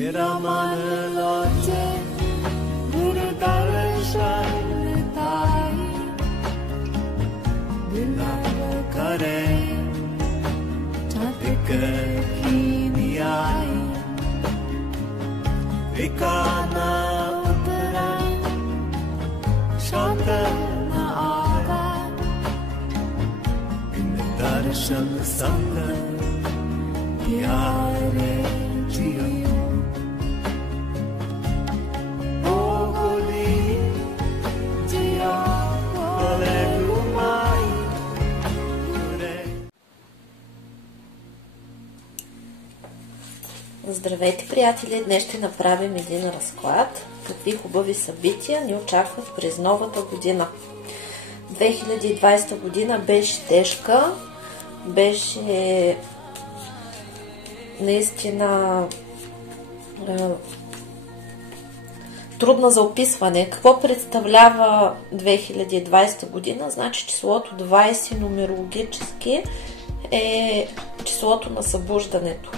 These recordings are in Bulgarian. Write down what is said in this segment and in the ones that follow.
तेरा मन लाजे गुरु दर्शन ताई बिलाव करे चातिक की नियाई विकाना उतरा शांत न आगा बिन दर्शन संग प्यारे जियो Здравейте, приятели! Днес ще направим един разклад. Какви хубави събития ни очакват през новата година. 2020 година беше тежка, беше наистина трудна за описване. Какво представлява 2020 година? Значи числото 20 нумерологически е числото на събуждането.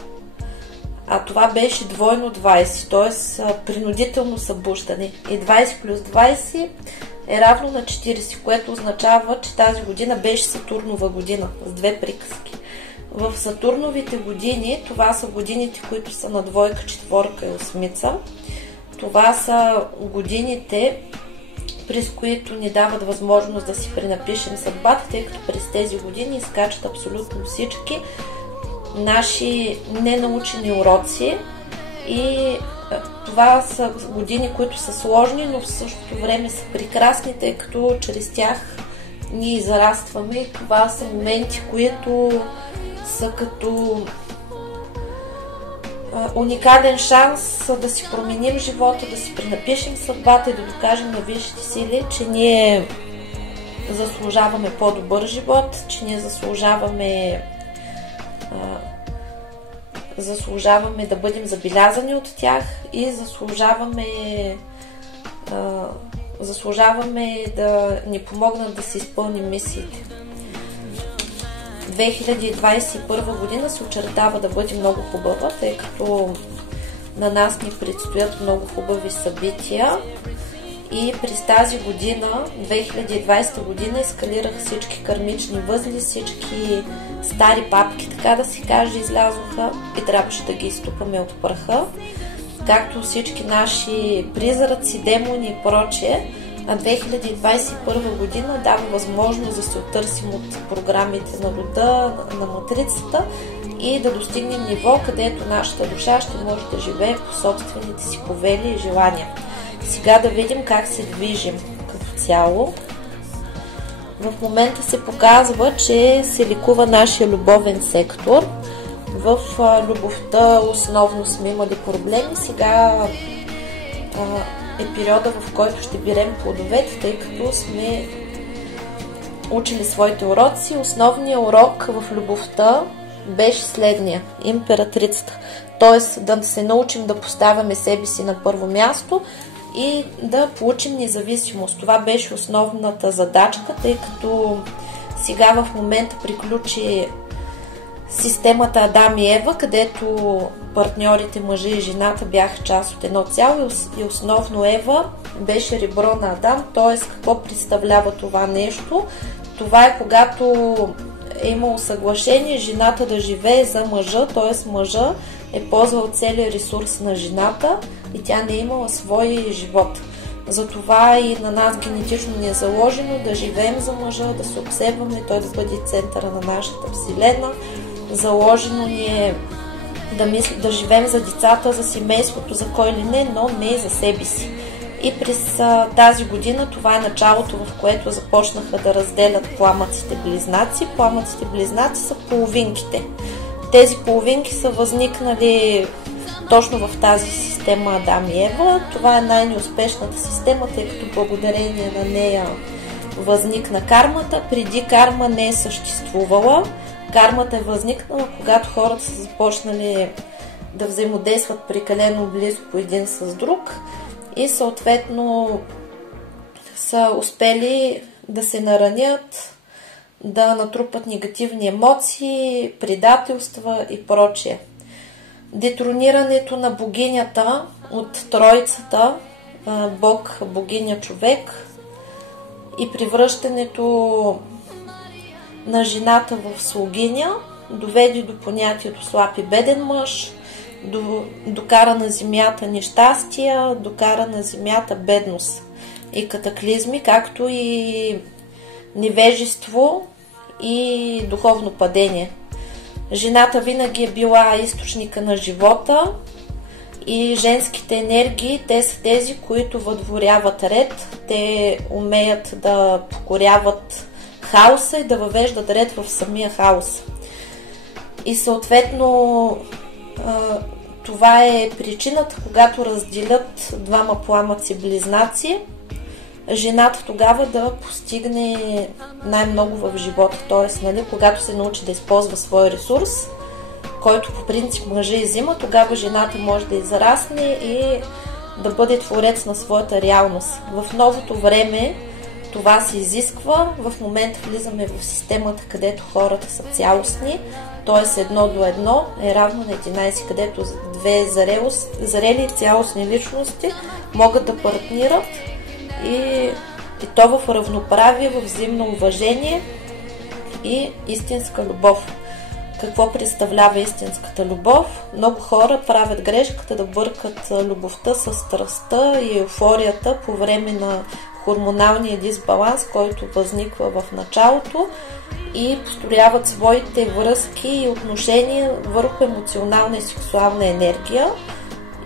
А това беше двойно 20, т.е. принудително събуждане. И 20 плюс 20 е равно на 40, което означава, че тази година беше Сатурнова година с две приказки. В Сатурновите години, това са годините, които са на двойка, четворка и осмица. Това са годините, през които ни дават възможност да си пренапишем съдбата, тъй като през тези години изкачат абсолютно всички наши ненаучени уроци и това са години, които са сложни, но в същото време са прекрасни, тъй като чрез тях ние израстваме и това са моменти, които са като уникален шанс да си променим живота, да си пренапишем съдбата и да докажем на висшите сили, че ние заслужаваме по-добър живот, че ние заслужаваме да бъдем забелязани от тях и заслужаваме да ни помогнат да се изпълним мисиите. 2021 година се очертава да бъде много хубава, тъй като на нас ни предстоят много хубави събития и през тази година, 2020 година, ескалирах всички кармични възли, всички стари папки, така да се каже, излязоха и трябваше да ги изтупаме от праха, както всички наши призраци, демони и прочее. А 2021 година дава възможност да се оттърсим от програмите на рода, на матрицата и да достигнем ниво, където нашата душа ще може да живее по собствените си повели и желания. Сега да видим как се движим като цяло. В момента се показва, че се лекува нашия любовен сектор. В любовта основно сме имали проблеми. Сега е периода, в който ще берем плодовете, тъй като сме учили своите уроци. Основният урок в любовта беше следния: императрицата. Т.е. да се научим да поставяме себе си на първо място и да получим независимост. Това беше основната задачка, тъй като сега в момента приключи системата Адам и Ева, където партньорите мъжа и жената бяха част от едно цяло и основно Ева беше ребро на Адам. Т.е. какво представлява това нещо? Това е когато е имало съглашение жената да живее за мъжа, т.е. мъжа е ползвал целият ресурс на жената и тя не е имала свой живот. Затова и на нас генетично ни е заложено да живеем за мъжа, да се обсебваме, той да бъде центъра на нашата вселена. Заложено ни е да живеем за децата, за семейството, за кой ли не, но не и за себе си. И през тази година това е началото, в което започнаха да разделят пламъците близнаци. Пламъците близнаци са половинките. Тези половинки са възникнали точно в тази система Адам и Ева. Това е най-неуспешната система, тъй като благодарение на нея възникна кармата. Преди карма не е съществувала. Кармата е възникнала, когато хората са започнали да взаимодействат прекалено близко един с друг и съответно са успели да се наранят, да натрупат негативни емоции, предателства и прочее. детронирането на богинята от Троицата, Бог, богиня, човек, и превръщането на жената в слугиня доведе до понятието слаб и беден мъж, докара на земята нещастия, докара на земята бедност и катаклизми, както и невежество и духовно падение. Жената винаги е била източника на живота и женските енергии, те са тези, които въдворяват ред. Те умеят да покоряват хаоса и да въвеждат ред в самия хаос. И съответно това е причината, когато разделят двама пламъци близнаци, жената тогава да постигне най-много в живота. Т.е. нали, когато се научи да използва своя ресурс, който по принцип мъжа изима, тогава жената може да израсне и да бъде творец на своята реалност. В новото време това се изисква. В момента влизаме в системата, където хората са цялостни, т.е. 1:1 е равно на 11, където две зрели цялостни личности могат да партнират и то в равноправие, в взаимно уважение и истинска любов. Какво представлява истинската любов? Много хора правят грешката да бъркат любовта с страстта и еуфорията по време на хормоналния дисбаланс, който възниква в началото, и построяват своите връзки и отношения върху емоционална и сексуална енергия.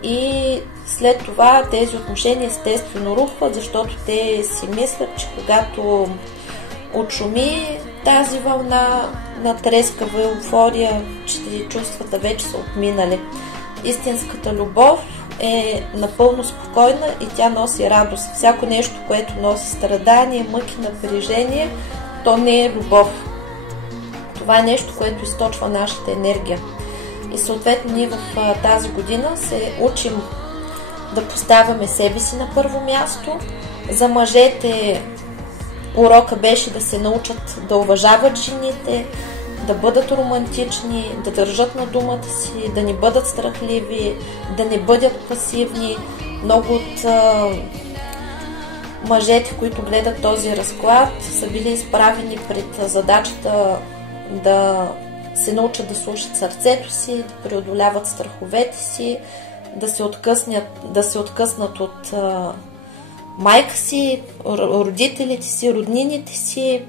И след това тези отношения естествено рухват, защото те си мислят, че когато отшуми тази вълна на трескава еуфория, че чувствата вече са отминали. Истинската любов е напълно спокойна и тя носи радост. Всяко нещо, което носи страдание, мъки, напрежение, то не е любов. Това е нещо, което източва нашата енергия. И съответно ние в тази година се учим да поставяме себе си на първо място. За мъжете урока беше да се научат да уважават жените, да бъдат романтични, да държат на думата си, да не бъдат страхливи, да не бъдат пасивни. Много от мъжете, които гледат този разклад, са били изправени пред задачата да се научат да слушат сърцето си, да преодоляват страховете си, да се откъснат от майка си, родителите си, роднините си,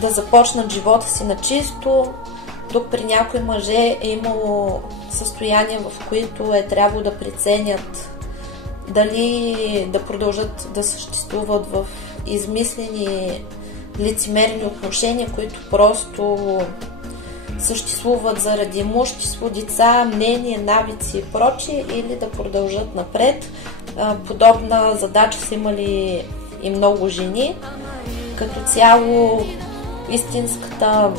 да започнат живота си на чисто. Тук при някои мъже е имало състояния, в които е трябвало да преценят дали да продължат да съществуват в измислени лицемерни отношения, които просто съществуват заради имущество, деца, мнение, навици и прочие, или да продължат напред. Подобна задача са имали и много жени. Като цяло истинската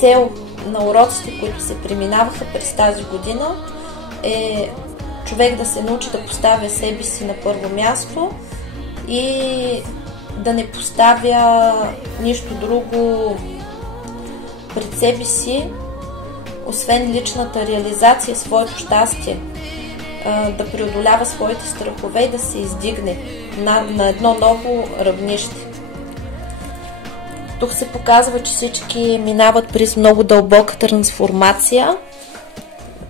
цел на уроците, които се преминаваха през тази година, е човек да се научи да поставя себе си на първо място и да не поставя нищо друго пред себе си, освен личната реализация, своето щастие, да преодолява своите страхове и да се издигне на едно ново равнище. Тук се показва, че всички минават през много дълбока трансформация.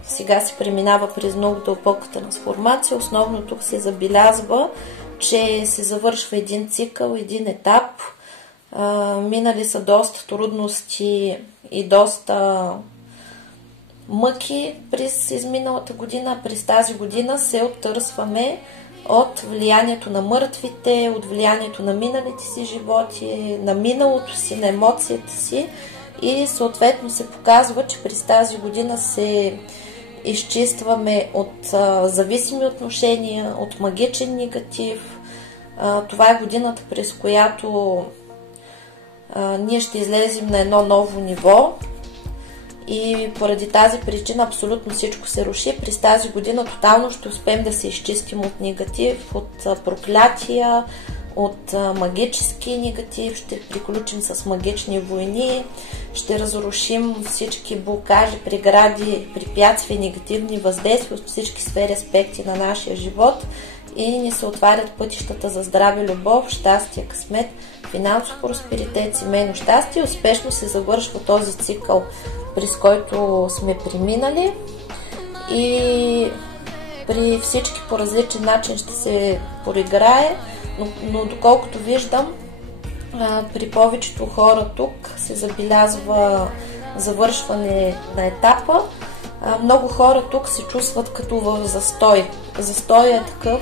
Сега се преминава през много дълбока трансформация. Основно тук се забелязва, че се завършва един цикъл, един етап. Минали са доста трудности и доста мъки през изминалата година. През тази година се оттърсваме от влиянието на мъртвите, от влиянието на миналите си животи, на миналото си, на емоцията си, и съответно се показва, че през тази година се изчистваме от зависими отношения, от магичен негатив. Това е годината, през която ние ще излезем на едно ново ниво, и поради тази причина абсолютно всичко се руши. През тази година тотално ще успеем да се изчистим от негатив, от проклятия, от магически негатив, ще приключим с магични войни, ще разрушим всички блокажи, прегради, препятствия, негативни въздействия от всички сфери, аспекти на нашия живот и ни се отварят пътищата за здраве, любов, щастие, късмет, финансов просперитет, семейно щастие. Успешно се завършва този цикъл, през който сме преминали и при всички по различен начин ще се проиграе, но доколкото виждам, при повечето хора тук се забелязва завършване на етапа. Много хора тук се чувстват като в застой. Застой е такъв,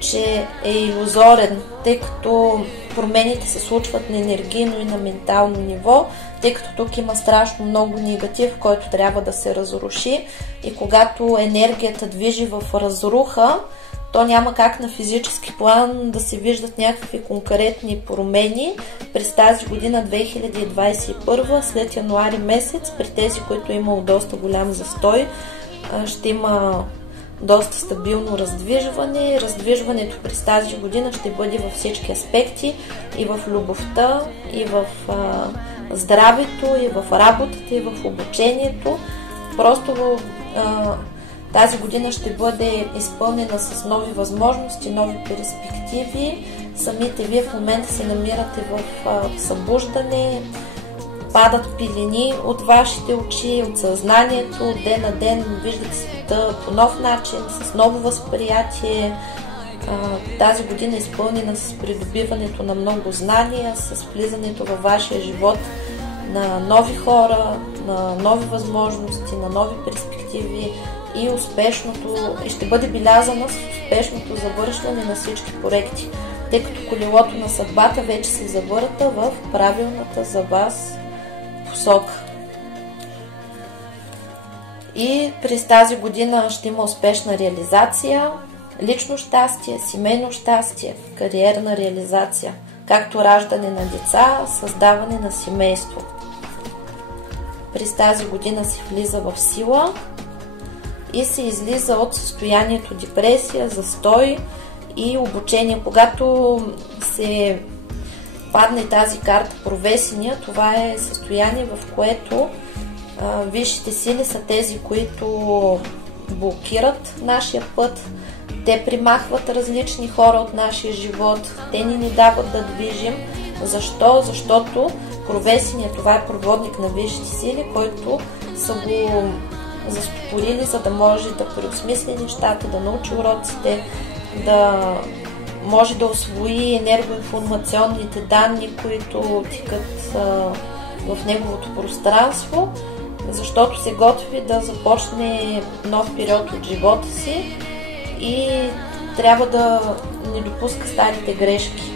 че е илюзорен, тъй като промените се случват на енергийно и на ментално ниво, тъй като тук има страшно много негатив, който трябва да се разруши и когато енергията движи в разруха, то няма как на физически план да се виждат някакви конкретни промени през тази година 2021, след януари месец, при тези, които е имало доста голям застой, ще има доста стабилно раздвижване. Раздвижването през тази година ще бъде във всички аспекти, и в любовта, и в здравето, и в работата, и в обучението. Просто тази година ще бъде изпълнена с нови възможности, нови перспективи. Самите вие в момента се намирате в събуждане, падат пилени от вашите очи, от съзнанието, от ден на ден виждате света по нов начин, с ново възприятие. Тази година е изпълнена с придобиването на много знания, с влизането във вашия живот на нови хора, на нови възможности, на нови перспективи и успешното, и ще бъде белязана с успешното завършване на всички проекти, тъй като колелото на съдбата вече се завърта в правилната за вас посока. И през тази година ще има успешна реализация, лично щастие, семейно щастие, кариерна реализация, както раждане на деца, създаване на семейство. През тази година се влиза в сила и се излиза от състоянието депресия, застой и обучение. Когато се падне тази карта провесения, това е състояние, в което висшите сили са тези, които блокират нашия път. Те примахват различни хора от нашия живот, те ни дават да движим. Защо? Защото провесения, това е проводник на висшите сили, който са го застопорили, за да може да преосмисли нещата, да научи уроците, да може да усвои енергоинформационните данни, които тикат в неговото пространство, защото се готви да започне нов период от живота си и трябва да не допуска старите грешки,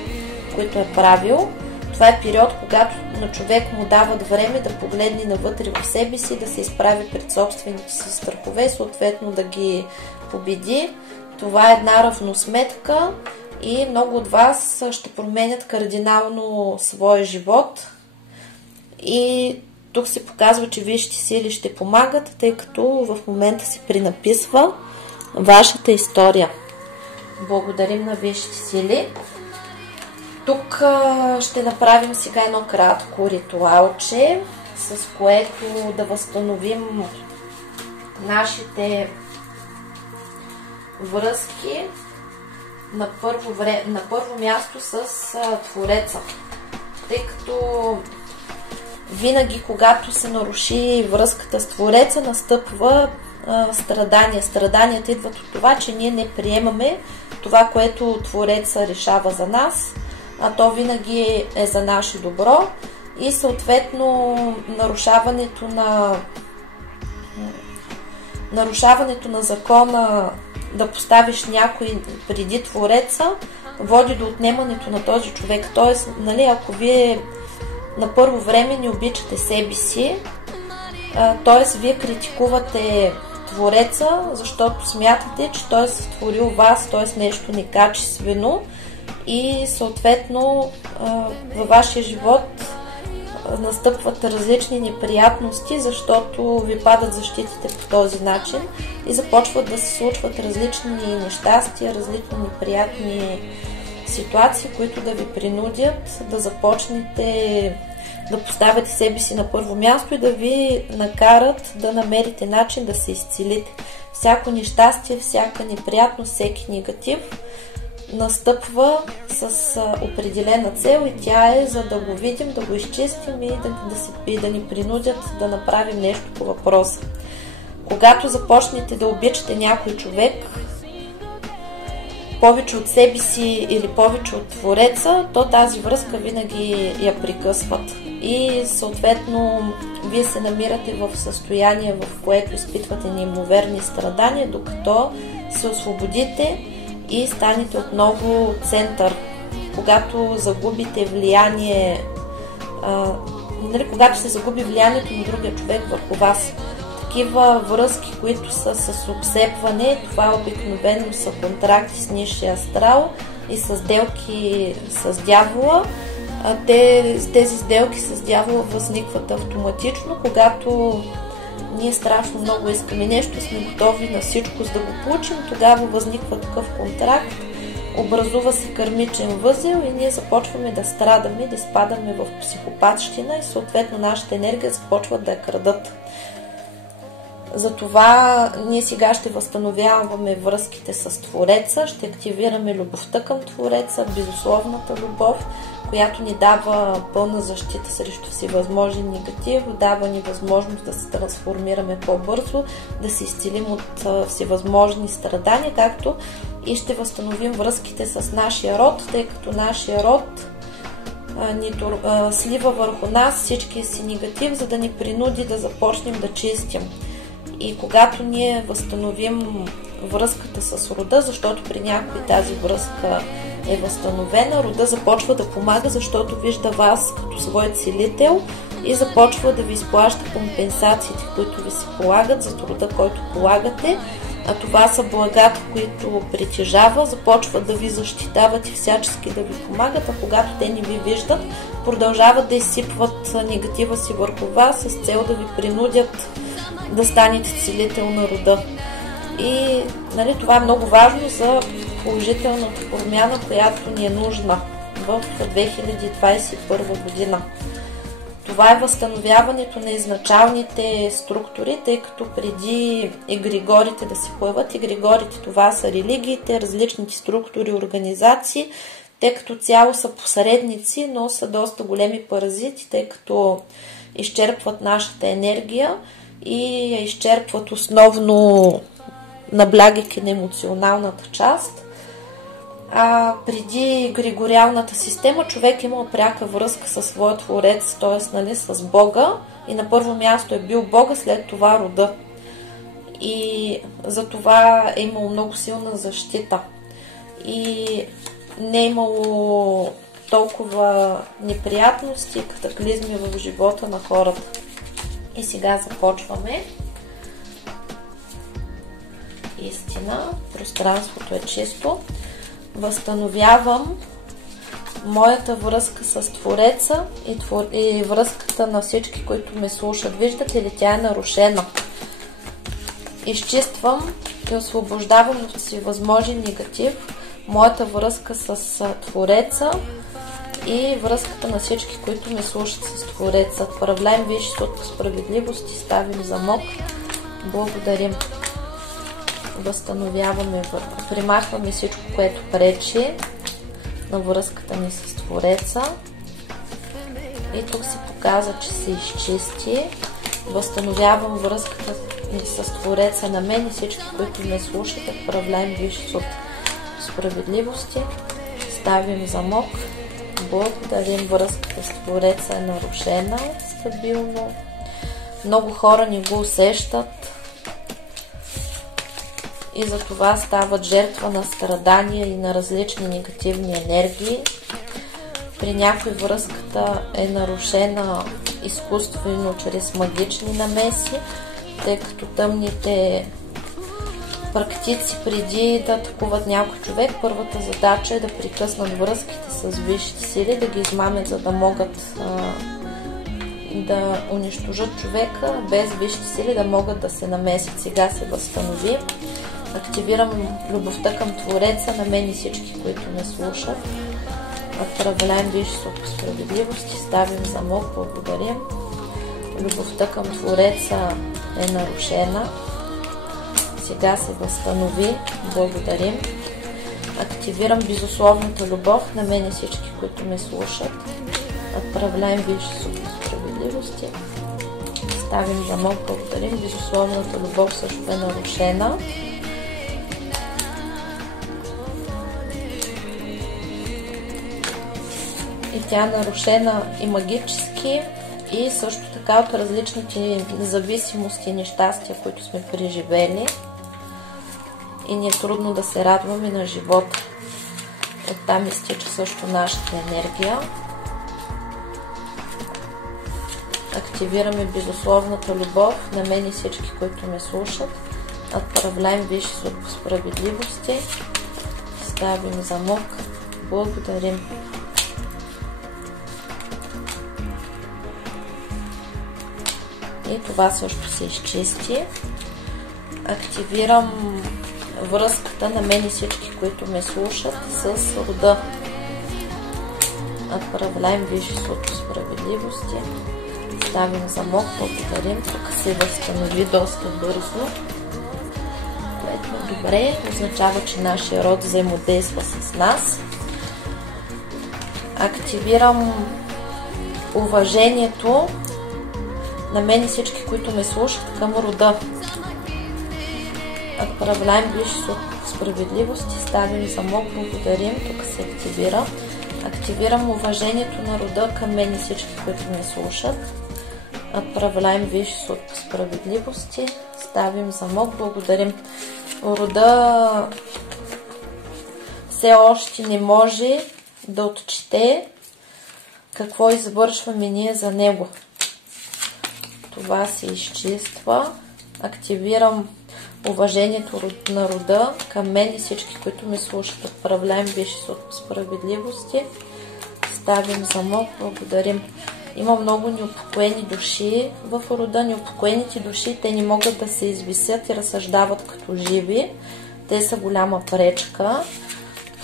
които е правил. Това е период, когато на човек му дават време да погледне навътре в себе си, да се изправи пред собствените си страхове, съответно да ги победи. Това е една равносметка и много от вас ще променят кардинално своя живот. И тук се показва, че висшите сили ще помагат, тъй като в момента се пренаписва вашата история. Благодарим на висшите сили. Тук ще направим сега едно кратко ритуалче, с което да възстановим нашите връзки на първо място с Твореца. Тъй като винаги, когато се наруши връзката с Твореца, настъпва страдания. Страданията идват от това, че ние не приемаме това, което Твореца решава за нас, а то винаги е за наше добро и съответно нарушаването на закона да поставиш някой преди Твореца води до отнемането на този човек. Тоест, нали, ако вие на първо време не обичате себе си, т.е. вие критикувате Твореца, защото смятате, че той е сътворил вас, т.е. нещо некачествено и съответно във вашия живот настъпват различни неприятности, защото ви падат защитите по този начин и започват да се случват различни нещастия, различни неприятни ситуации, които да ви принудят да започнете да поставяте себе си на първо място и да ви накарат да намерите начин да се изцелите. Всяко нещастие, всяка неприятност, всеки негатив настъпва с определена цел и тя е за да го видим, да го изчистим и да ни принудят да направим нещо по въпроса. Когато започнете да обичате някой човек повече от себе си или повече от Твореца, то тази връзка винаги я прекъсват. И съответно вие се намирате в състояние, в което изпитвате неимоверни страдания, докато се освободите и станете отново център. Когато загубите влияние, когато се загуби влиянието на другия човек върху вас, такива връзки, които са с обсебване, това обикновено са контракти с нисшия астрал и с сделки с дявола. Тези сделки с дявола възникват автоматично, когато ние страшно много искаме нещо, сме готови на всичко за да го получим, тогава възниква такъв контракт, образува се кармичен възел и ние започваме да страдаме, да изпадаме в психопатщина и съответно нашата енергия започва да я крадат. Затова ние сега ще възстановяваме връзките с Твореца, ще активираме любовта към Твореца, безусловната любов, която ни дава пълна защита срещу всевъзможен негатив, дава ни възможност да се трансформираме по-бързо, да се изцелим от всевъзможни страдания, както и ще възстановим връзките с нашия род, тъй като нашия род слива върху нас всичкия си негатив, за да ни принуди да започнем да чистим. И когато ние възстановим връзката с рода, защото при някой тази връзка е възстановена, рода започва да помага, защото вижда вас като свой целител и започва да ви изплаща компенсациите, които ви се полагат за труда, който полагате, а това са благата, които притежава, започват да ви защитават и всячески да ви помагат, а когато те не ви виждат, продължават да изсипват негатива си върху вас с цел да ви принудят да станете целител на рода. И това е много важно за положителната промяна, която ни е нужна в 2021 година. Това е възстановяването на изначалните структури, тъй като преди егрегорите да се появят, егрегорите това са религиите, различните структури, организации, те като цяло са посредници, но са доста големи паразити, тъй като изчерпват нашата енергия и я изчерпват основно наблягайки на емоционалната част. А преди Григориалната система човек имал пряка връзка със своя Творец, т.е. с Бога, и на първо място е бил Бога, след това рода. И за това е имало много силна защита. И не е имало толкова неприятности, катаклизми в живота на хората. И сега започваме. Истина, пространството е чисто. Възстановявам моята връзка с Твореца и връзката на всички, които ме слушат. Виждате ли, тя е нарушена. Изчиствам и освобождавам от всевъзможен негатив моята връзка с Твореца и връзката на всички, които ме слушат с Твореца. Отправляем Висши съд по справедливост и ставим замок. Благодарим. Възстановяваме, примахваме всичко, което пречи на връзката ни с Твореца. И тук се показва, че се изчисти. Възстановявам връзката ни с Твореца на мен и всички, които ме слушат. Отправляем Висши съд по справедливости. Ставим замок. Благодарим. Връзката с Твореца е нарушена стабилно. Много хора не го усещат и за това стават жертва на страдания и на различни негативни енергии. При някой връзката е нарушена изкуствено чрез магични намеси, тъй като тъмните практици преди да атакуват някой човек, първата задача е да прекъснат връзките с висшите сили, да ги измамят, за да могат да унищожат човека, без висшите сили да могат да се намесят. Сега се възстанови. Активирам любовта към Твореца на мен и всички, които ме слушат. Отправляем висши по справедливости, ставим замок, благодарим. Любовта към Твореца е нарушена. Сега се възстанови, благодарим. Активирам безусловната любов на мен и всички, които ме слушат. Отправляем висши по справедливости, ставим замок, благодарим. Безусловната любов също е нарушена. И тя е нарушена и магически, и също така от различните независимости и нещастия, които сме преживели. И ни е трудно да се радваме на живота. Оттам изтича също нашата енергия. Активираме безусловната любов на мен и всички, които ме слушат. Отправляем висши по справедливости. Ставим замок. Благодарим. И това също се изчисти. Активирам връзката на мен и всички, които ме слушат, с рода. Отправляем висши по справедливости. Ставим замок, благодарим. Тук се възстанови доста бързо, което добре означава, че нашия род взаимодейства с нас. Активирам уважението на мен и всички, които ме слушат, към рода. Отправляем висши по справедливости, ставим замок, благодарим. Тук се активира. Активирам уважението на рода към мен и всички, които ме слушат. Отправляем висши по справедливости, ставим замок, благодарим. Рода все още не може да отчете какво извършваме ние за него. Това се изчиства. Активирам уважението на рода към мен и всички, които ме слушат. Отправляем висши по справедливости, ставим замок, благодарим. Има много неупокоени души в рода. Неупокоените души, те не могат да се извисят и разсъждават като живи. Те са голяма пречка.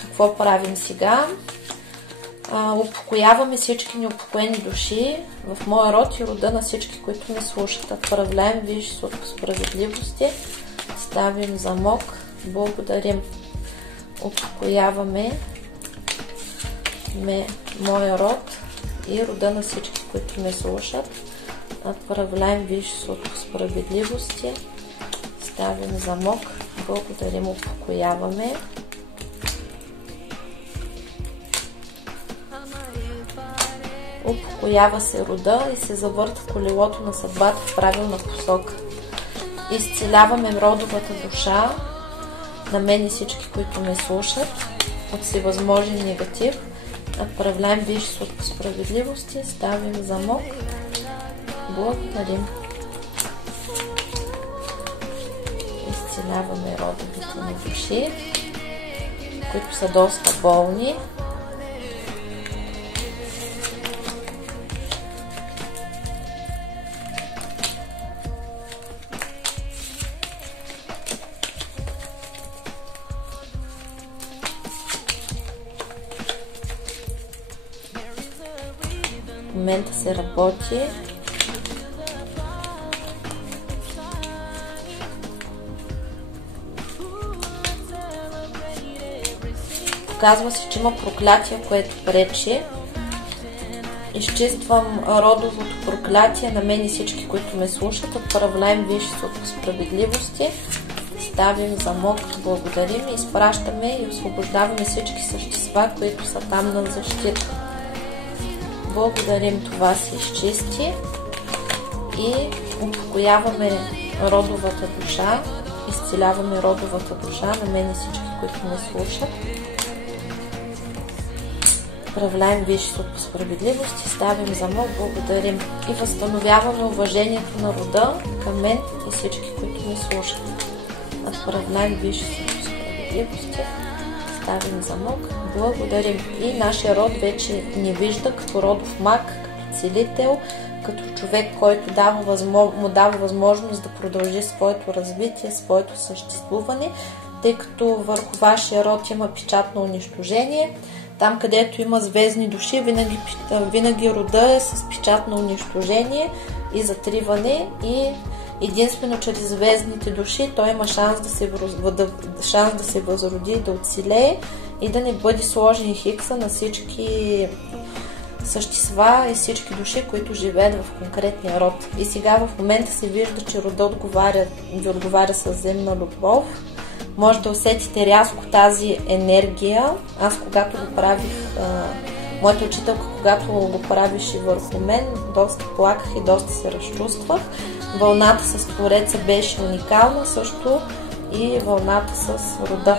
Какво правим сега? Упокояваме всички неупокоени души в моя род и рода на всички, които ме слушат. Отправляем висши по справедливости, ставим замок, благодарим. Упокояваме моя род и рода на всички, които ме слушат. Отправляем висши по справедливости, ставим замок, благодарим, упокояваме. Упокоява се рода и се завърта колелото на съдбата в правилна посока. Изцеляваме родовата душа на мен и всички, които ме слушат, от всевъзможен негатив. Отправляем висши по справедливости, ставим замок, благодарим. Изцеляваме родовите ни души, които са доста болни. В момента се работи. Показва се, че има проклятие, което пречи. Изчиствам родовото проклятие на мен и всички, които ме слушат. Отправляем висши по справедливости, ставим замок, благодарим и изпращаме и освобождаваме всички същества, които са там на защита. Благодарим, това се изчисти и упокояваме родовата душа, изцеляваме родовата душа на мен и всички, които ме слушат. Отправляем висши по справедливост и ставим замок, благодарим и възстановяваме уважението на рода към мен и всички, които ме слушат. Отправляем висши по справедливост, ставим замок, благодарим и нашия род вече ни вижда като родов маг, като целител, като човек, който му дава възможност да продължи своето развитие, своето съществуване тъй като върху вашия род има печат на унищожение. Там, където има звездни души, винаги рода е с печат на унищожение и затриване, и единствено чрез звездните души той има шанс да се възроди, да оцелее и да не бъде сложен хикса на всички същества и всички души, които живеят в конкретния род. И сега в момента се вижда, че рода ви отговаря със земна любов. Може да усетите рязко тази енергия. Аз когато го правих, моята учителка, когато го правиш и върху мен, доста плаках и доста се разчувствах. Вълната с Твореца беше уникална, също и вълната с рода.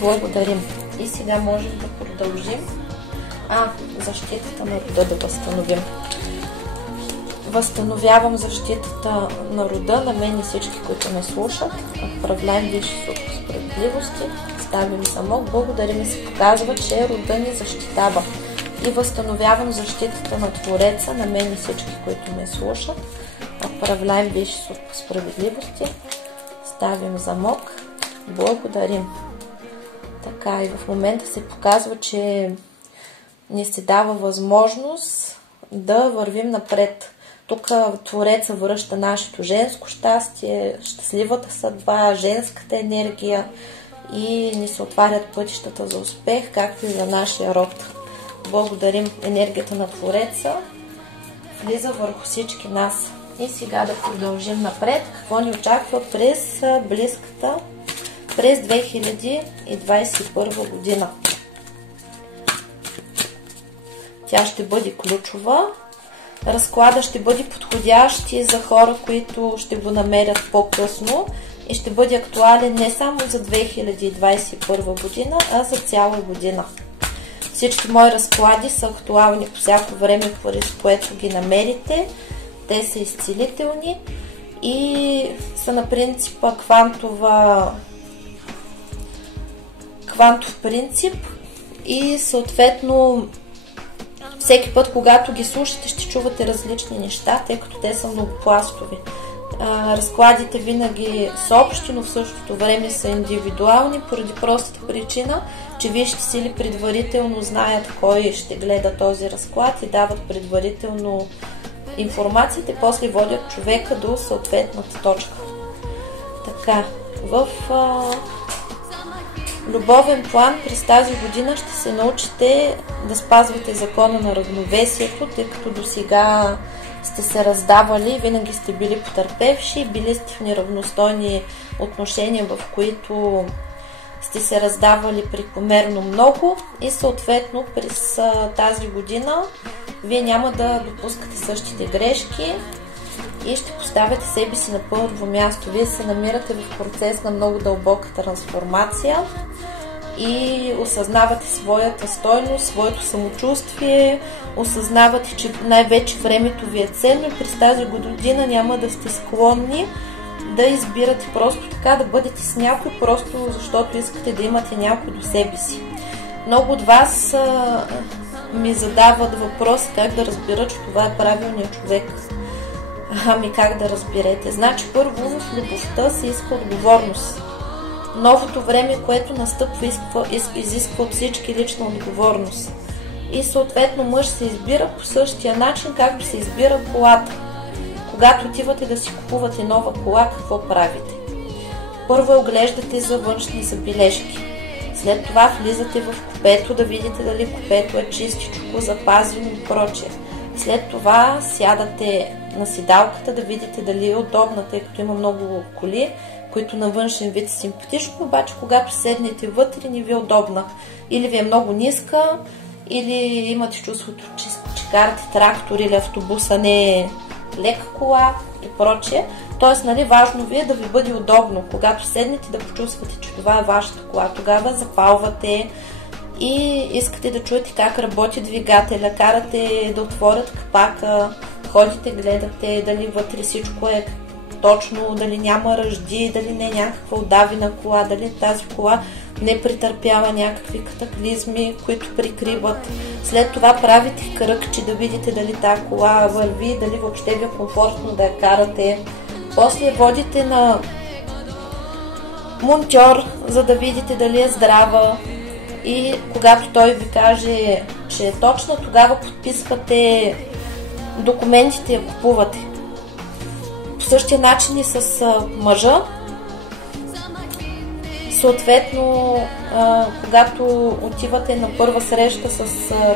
Благодарим. И сега можем да продължим. Защитата на рода да възстановим. Възстановявам защитата на рода, на мен и всички, които ме слушат. Отправляем висши справедливости. Ставим замок. Благодарим и се показва, че рода ни защитава. И възстановявам защитата на Твореца, на мен и всички, които ме слушат. Отправляем висши справедливости. Ставим замок. Благодарим. Така, и в момента се показва, че ни се дава възможност да вървим напред. Тук Твореца връща нашето женско щастие, щастливата съдба, женската енергия и ни се отварят пътищата за успех, както и за нашия род. Благодарим. Енергията на Твореца влиза върху всички нас. И сега да продължим напред. Какво ни очаква през 2021 година? Тя ще бъде ключова. Разклада ще бъде подходящ и за хора, които ще го намерят по-късно и ще бъде актуален не само за 2021 година, а за цяла година. Всички мои разклади са актуални по всяко време, през което ги намерите. Те са изцелителни и са на принципа квантов принцип и съответно всеки път, когато ги слушате, ще чувате различни неща, тъй като те са многопластови. Разкладите винаги са общи, но в същото време са индивидуални, поради простата причина, че висшите сили предварително знаят кой ще гледа този разклад и дават предварително информацията и после водят човека до съответната точка. Така, в любовен план през тази година ще се научите да спазвате закона на равновесието, тъй като досега сте се раздавали, винаги сте били потърпевши, били сте в неравностойни отношения, в които сте се раздавали прекомерно много и съответно през тази година вие няма да допускате същите грешки и ще поставяте себе си на първо място. Вие се намирате в процес на много дълбока трансформация и осъзнавате своята стойност, своето самочувствие, осъзнавате, че най-вече времето ви е ценно и през тази година няма да сте склонни да избирате просто така, да бъдете с някой, просто защото искате да имате някой до себе си. Много от вас ми задават въпрос как да разбера, че това е правилният човек. Как да разберете? Значи първо в любовта се иска отговорност. Новото време, което настъпва, изисква от всички лична отговорност. И съответно мъж се избира по същия начин, както се избира колата. Когато отивате да си купувате нова кола, какво правите? Първо оглеждате за външни забележки. След това влизате в купето да видите дали купето е чистичко, запазено и прочее. След това сядате на седалката да видите дали е удобна, тъй като има много коли, които на външен вид са симпатични, обаче когато седнете вътре не ви е удобна. Или ви е много ниска, или имате чувството, че карате трактор или автобус, а не е лека кола и прочее. Тоест, важно ви е да ви бъде удобно. Когато седнете да почувствате, че това е вашата кола, тогава запалвате и искате да чуете как работи двигателя, карате да отворят капака, ходите, гледате дали вътре всичко е точно, дали няма ръжди, дали не е някаква удавена кола, дали тази кола не претърпява някакви катаклизми, които прикриват. След това правите кръгче да видите дали тази кола върви, дали въобще ви е комфортно да я карате. После водите на монтьор, за да видите дали е здрава. И когато той ви каже, че е точно, тогава подписвате документите и я купувате. По същия начин и с мъжа. Съответно, когато отивате на първа среща с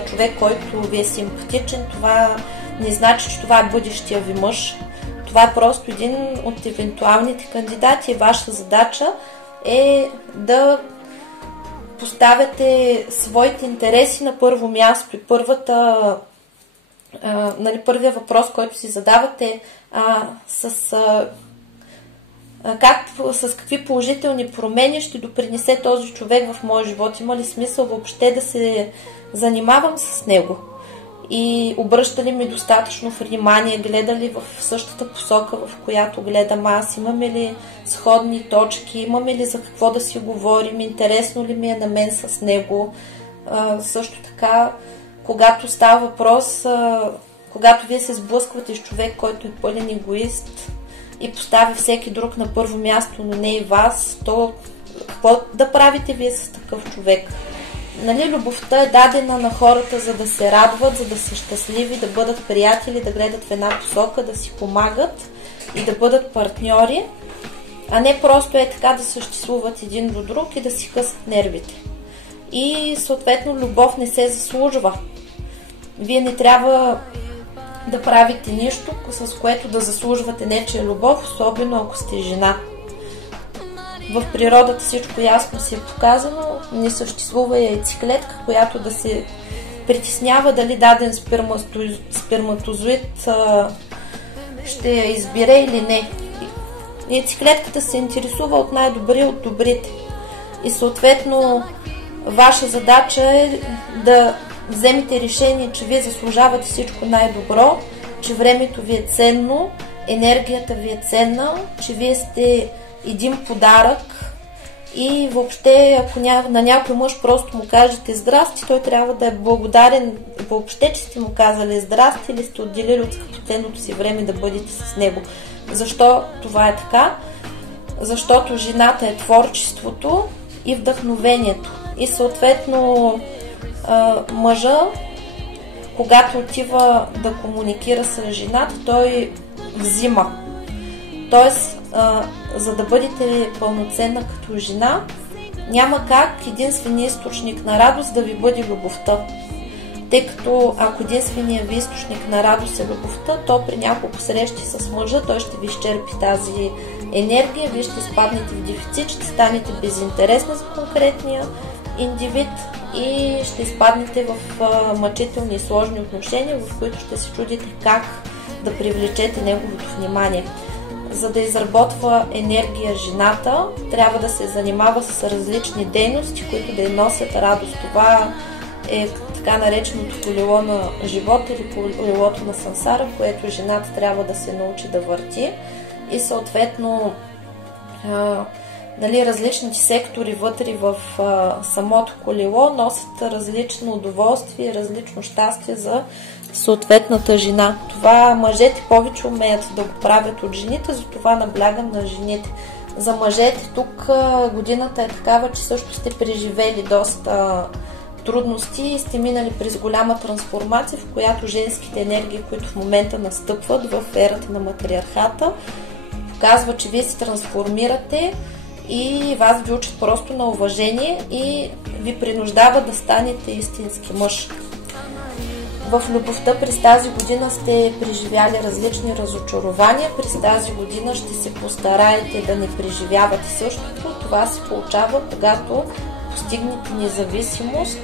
човек, който ви е симпатичен, това не значи, че това е бъдещия ви мъж. Това е просто един от евентуалните кандидати. Ваша задача е да поставяте своите интереси на първо място. И първия въпрос, който си задавате с какви положителни промени ще допринесе този човек в моя живот. Има ли смисъл въобще да се занимавам с него? И обръща ли ми достатъчно внимание, гледа ли в същата посока, в която гледам аз, имаме ли сходни точки, имаме ли за какво да си говорим, интересно ли ми е на мен с него. Също така, когато става въпрос, когато вие се сблъсквате с човек, който е пълен егоист и поставя всеки друг на първо място, но не и вас, то какво да правите вие с такъв човек? Нали, любовта е дадена на хората, за да се радват, за да са щастливи, да бъдат приятели, да гледат в една посока, да си помагат и да бъдат партньори, а не просто е така да съществуват един до друг и да си късат нервите. И съответно любов не се заслужва. Вие не трябва да правите нищо, с което да заслужвате нечия любов, особено ако сте жена. В природата всичко ясно си е показано, не съществува яйцеклетка, която да се притеснява дали даден сперматозоид ще я избере или не. Яйцеклетката се интересува от най-добри от добрите. И съответно ваша задача е да вземете решение, че вие заслужавате всичко най-добро, че времето ви е ценно, енергията ви е ценна, че вие сте един подарък и въобще, ако на някой мъж просто му кажете здрасти, той трябва да е благодарен въобще, че сте му казали здрасти или сте отделили от скъпоценното си време да бъдете с него. Защо това е така? Защото жената е творчеството и вдъхновението. И съответно мъжа, когато отива да комуникира с жената, той взима. Тоест, за да бъдете пълноценна като жена, няма как единственият източник на радост да ви бъде любовта. Тъй като ако единственият ви източник на радост е любовта, то при няколко срещи с мъжа той ще ви изчерпи тази енергия, вие ще спаднете в дефицит, ще станете безинтересна за конкретния индивид и ще изпаднете в мъчителни и сложни отношения, в които ще се чудите как да привлечете неговото внимание. За да изработва енергия жената, трябва да се занимава с различни дейности, които да й носят радост. Това е така нареченото колело на живота или колелото на сансара, което жената трябва да се научи да върти. И съответно различните сектори вътре в самото колело носят различно удоволствие, различно щастие за съответната жена. Това мъжете повече умеят да го правят от жените, затова наблягам на жените. За мъжете тук годината е такава, че също сте преживели доста трудности и сте минали през голяма трансформация, в която женските енергии, които в момента настъпват в ерата на матриархата, показва, че вие се трансформирате и вас ви учат просто на уважение и ви принуждават да станете истински мъж. В любовта през тази година сте преживяли различни разочарования, през тази година ще се постараете да не преживявате същото. Това се получава, когато постигнете независимост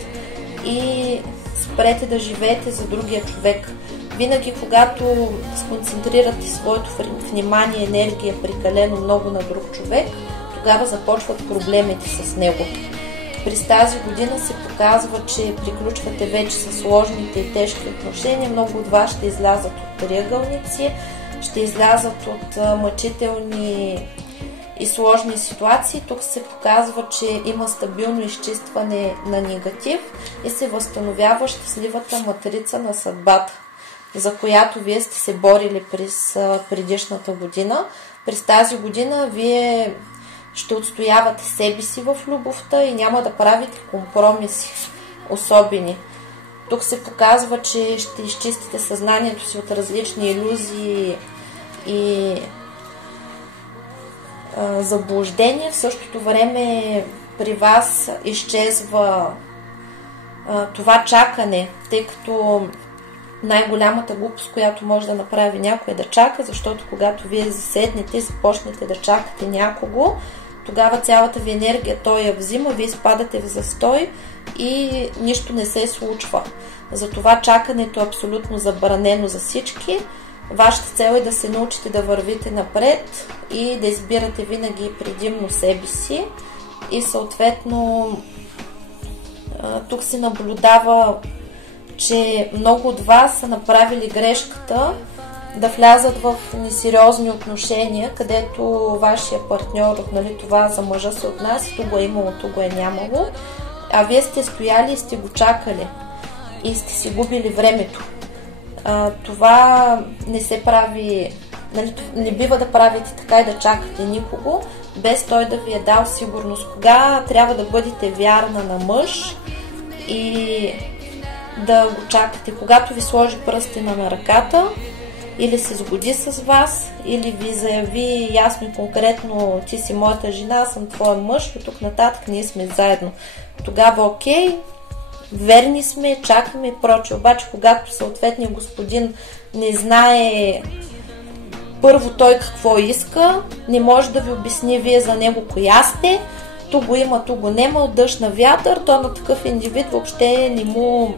и спрете да живеете за другия човек. Винаги, когато сконцентрирате своето внимание и енергия прекалено много на друг човек, тогава започват проблемите с него. През тази година се показва, че приключвате вече с сложните и тежки отношения. Много от вас ще излязат от триъгълници, ще излязат от мъчителни и сложни ситуации. Тук се показва, че има стабилно изчистване на негатив и се възстановява щастливата матрица на съдбата, за която вие сте се борили през предишната година. През тази година вие ще отстоявате себе си в любовта и няма да правите компромиси особени. Тук се показва, че ще изчистите съзнанието си от различни илюзии и заблуждения. В същото време при вас изчезва това чакане, тъй като най-голямата глупост, която може да направи някой, е да чака, защото когато вие заседнете и започнете да чакате някого, тогава цялата ви енергия той я взима, вие спадате в застой и нищо не се случва. Затова чакането е абсолютно забранено за всички. Вашата цел е да се научите да вървите напред и да избирате винаги предимно себе си. И съответно тук се наблюдава, че много от вас са направили грешката да влязат в несериозни отношения, където вашия партньор, нали, това за мъжа се отнася, тук го е имало, тук го е нямало, а вие сте стояли и сте го чакали и сте си губили времето. Това не се прави, нали, не бива да правите така и да чакате никого, без той да ви е дал сигурност. Кога трябва да бъдете вярна на мъж и да го чакате, когато ви сложи пръстена на ръката или се сгоди с вас, или ви заяви ясно и конкретно: ти си моята жена, аз съм твоя мъж, и тук нататък ние сме заедно. Тогава окей, верни сме, чакаме и прочее. Обаче когато съответният господин не знае първо той какво иска, не може да ви обясни вие за него коя сте, тук го има, тук го нема, от дъжд на вятър, то на такъв индивид въобще не му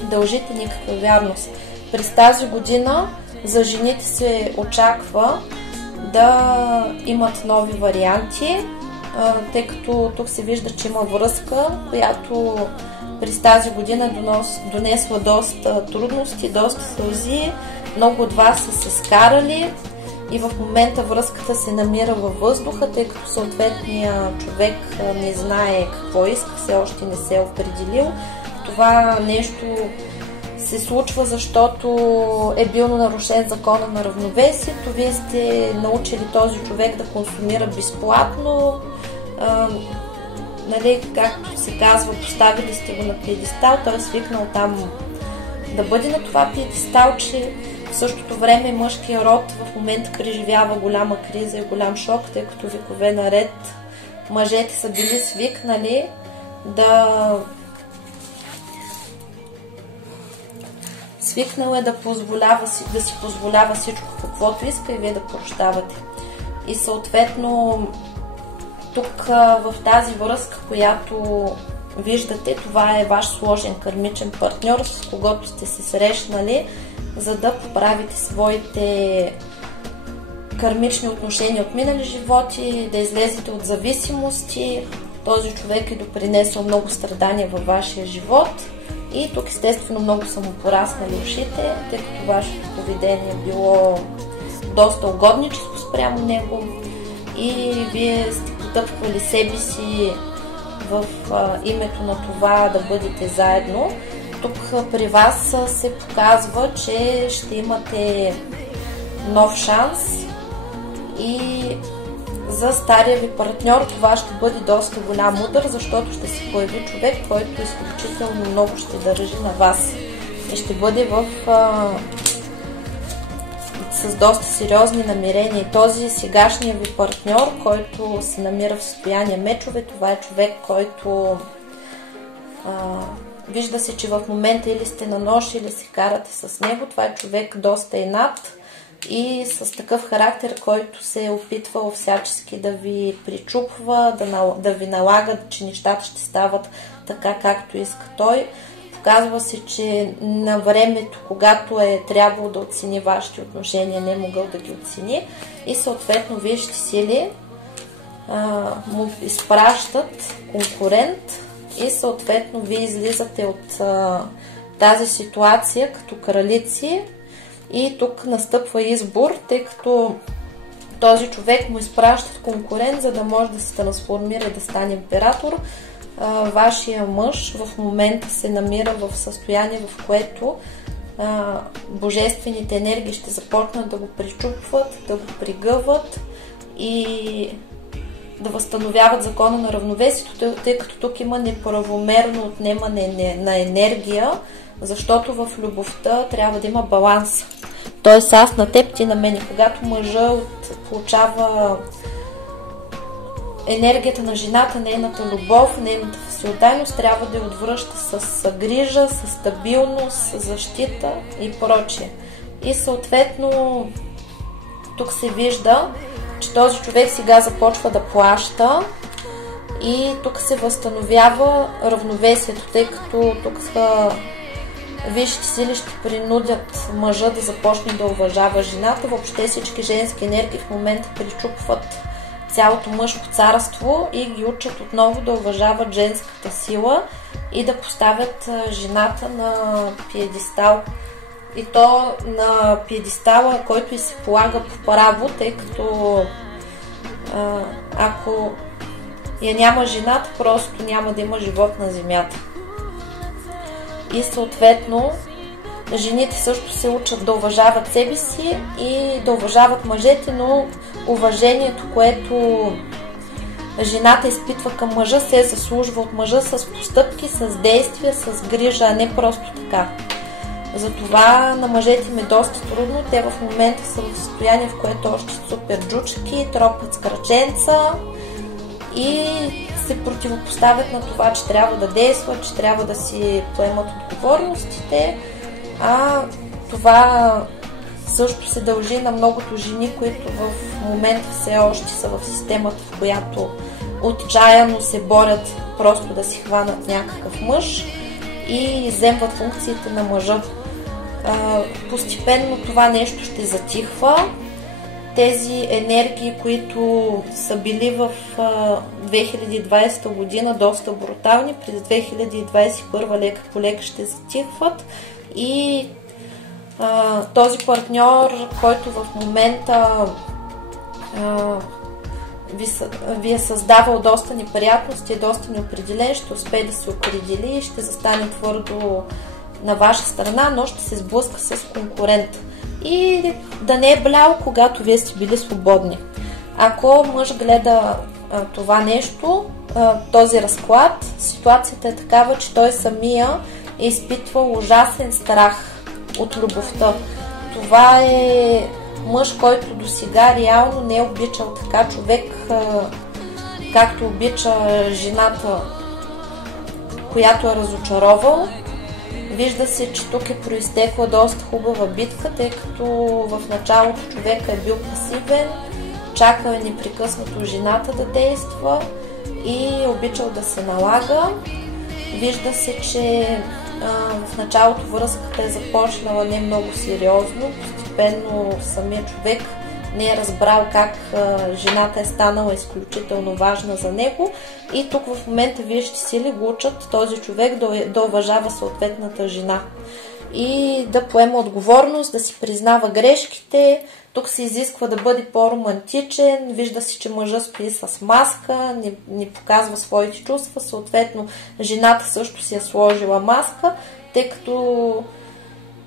дължите никаква вярност. През тази година за жените се очаква да имат нови варианти, тъй като тук се вижда, че има връзка, която през тази година е донесла доста трудности, доста сълзи. Много от вас са се скарали и в момента връзката се намира във въздуха, тъй като съответният човек не знае какво иска, все още не се е определил. Това нещо се случва, защото е бил нарушен закона на равновесието. Вие сте научили този човек да консумира безплатно, нали, както се казва, поставили сте го на пиедестал, той е свикнал там да бъде на това пиедестал, че в същото време мъжкият род в момента преживява голяма криза и голям шок, тъй като векове наред мъжете са били свикнали да си позволява всичко каквото иска и вие да прощавате. И съответно тук в тази връзка, която виждате, това е ваш сложен кармичен партньор, с когото сте се срещнали, за да поправите своите кармични отношения от минали животи, да излезете от зависимости. Този човек е допринесъл много страдания във вашия живот и тук естествено много са му пораснали ушите, тъй като вашето поведение е било доста угодническо спрямо него и вие сте потъпквали себе си в името на това да бъдете заедно. Тук при вас се показва, че ще имате нов шанс и за стария ви партньор това ще бъде доста голям удар, защото ще се появи човек, който изключително много ще държи на вас и ще бъде с доста сериозни намерения. И този сегашния ви партньор, който се намира в състояние мечове, това е човек, който вижда се, че в момента или сте на нож, или се карате с него. Това е човек доста инат и с такъв характер, който се е опитвал всячески да ви причупва, да ви налага, че нещата ще стават така, както иска той. Показва се, че на времето, когато е трябвало да оцени вашите отношения, не е могъл да ги оцени и съответно вижте сили му изпращат конкурент и съответно вие излизате от тази ситуация като кралици и тук настъпва избор, тъй като този човек му изпращат конкурент, за да може да се трансформира и да стане император. Вашия мъж в момента се намира в състояние, в което божествените енергии ще започнат да го причупват, да го пригъват и да възстановяват закона на равновесието, тъй като тук има неправомерно отнемане на енергия, защото в любовта трябва да има баланс. Тоест аз на теб, ти на мен. И когато мъжа получава енергията на жената, нейната любов, нейната всеотдайност, трябва да я отвръща с грижа, с стабилност, защита и прочее. И съответно тук се вижда, че този човек сега започва да плаща и тук се възстановява равновесието, тъй като тук висшите сили ще принудят мъжа да започне да уважава жената. Въобще всички женски енергии в момента причупват цялото мъжко царство и ги учат отново да уважават женската сила и да поставят жената на пиедестал. И то на пиедестала, който и се полага по право, тъй като ако я няма жената, просто няма да има живот на земята. И съответно жените също се учат да уважават себе си и да уважават мъжете, но уважението, което жената изпитва към мъжа, се заслужва от мъжа с постъпки, с действия, с грижа, а не просто така. Затова на мъжете им е доста трудно. Те в момента са в състояние, в което още супер джучки, тропат с краченца и се противопоставят на това, че трябва да действат, че трябва да си поемат отговорностите, а това също се дължи на многото жени, които в момента все още са в системата, в която отчаяно се борят просто да си хванат някакъв мъж и изземват функциите на мъжа. Постепенно това нещо ще затихва. Тези енергии, които са били в 2020 година доста брутални, през 2021 лека по лека ще затихват и този партньор, който в момента ви е създавал доста неприятности, е доста неопределен, ще успее да се определи и ще застане твърдо на ваша страна, но ще се сблъска с конкурент. И да не е блял, когато вие сте били свободни. Ако мъж гледа това нещо, този разклад, ситуацията е такава, че той самия е изпитвал ужасен страх от любовта. Това е мъж, който досега реално не е обичал така човек, както обича жената, която е разочаровал. Вижда се, че тук е произтекла доста хубава битка, тъй като в началото човека е бил пасивен, чакал е непрекъснато жената да действа и обичал да се налага. Вижда се, че в началото връзката е започнала не много сериозно, постепенно самия човек не е разбрал как жената е станала изключително важна за него и тук в момента висшите сили го учат този човек да уважава съответната жена и да поема отговорност, да си признава грешките. Тук се изисква да бъде по-романтичен, вижда се, че мъжът спи с маска, не показва своите чувства, съответно жената също си е сложила маска, тъй като